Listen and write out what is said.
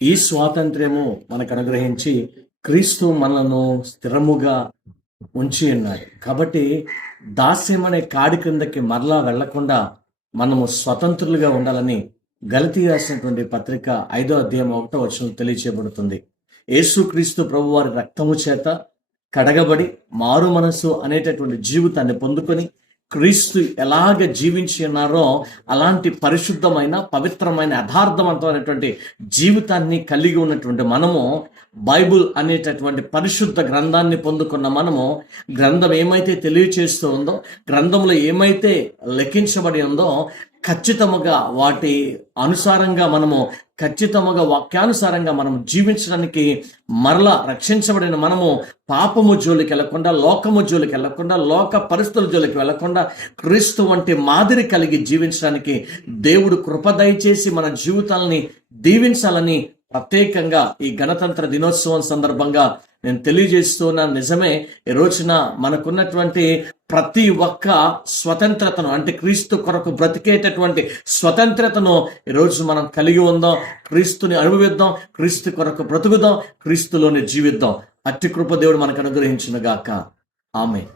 ఈ స్వాతంత్ర్యము మనకు అనుగ్రహించి క్రీస్తు మనలను స్థిరముగా ఉంచి ఉన్నాడు. కాబట్టి దాస్యం అనే కాడి క్రిందకి మరలా వెళ్లకుండా మనము స్వతంత్రులుగా ఉండాలని గలతీ రాసినటువంటి పత్రిక 5వ అధ్యాయం 1వ వచనం తెలియచేయబడుతుంది. యేసుక్రీస్తు ప్రభు వారి రక్తము చేత కడగబడి మారు మనసు అనేటటువంటి జీవితాన్ని పొందుకొని క్రీస్తు ఎలాగ జీవించి ఉన్నారో అలాంటి పరిశుద్ధమైన పవిత్రమైన యథార్థవంతమైనటువంటి జీవితాన్ని కలిగి ఉన్నటువంటి మనము, బైబుల్ అనేటటువంటి పరిశుద్ధ గ్రంథాన్ని పొందుకున్న మనము, గ్రంథం ఏమైతే తెలియచేస్తూ ఉందో, గ్రంథంలో ఏమైతే లెక్కించబడి ఉందో ఖచ్చితముగా వాటి అనుసారంగా మనము, ఖచ్చితముగా వాక్యానుసారంగా మనం జీవించడానికి మరలా రక్షించబడిన మనము పాపము జోలికి వెళ్లకుండా, లోకము జోలికి వెళ్లకుండా, లోక పరిస్థితుల జోలికి వెళ్లకుండా క్రీస్తు వంటి మాదిరి కలిగి జీవించడానికి దేవుడు కృప దయచేసి మన జీవితాలని దీవించాలని ప్రత్యేకంగా ఈ గణతంత్ర దినోత్సవం సందర్భంగా నేను తెలియజేస్తున్నాను. నిజమే, ఈ రోజున మనకున్నటువంటి ప్రతి ఒక్క స్వతంత్రతను, అంటే క్రీస్తు కొరకు బ్రతికేటటువంటి స్వతంత్రతను ఈరోజు మనం కలిగి ఉందాం. క్రీస్తుని అనుభవిద్దాం, క్రీస్తు కొరకు బ్రతుకుదాం, క్రీస్తులోని జీవిద్దాం. అట్టి కృప దేవుడు మనకు అనుగ్రహించును గాక. ఆమేన్.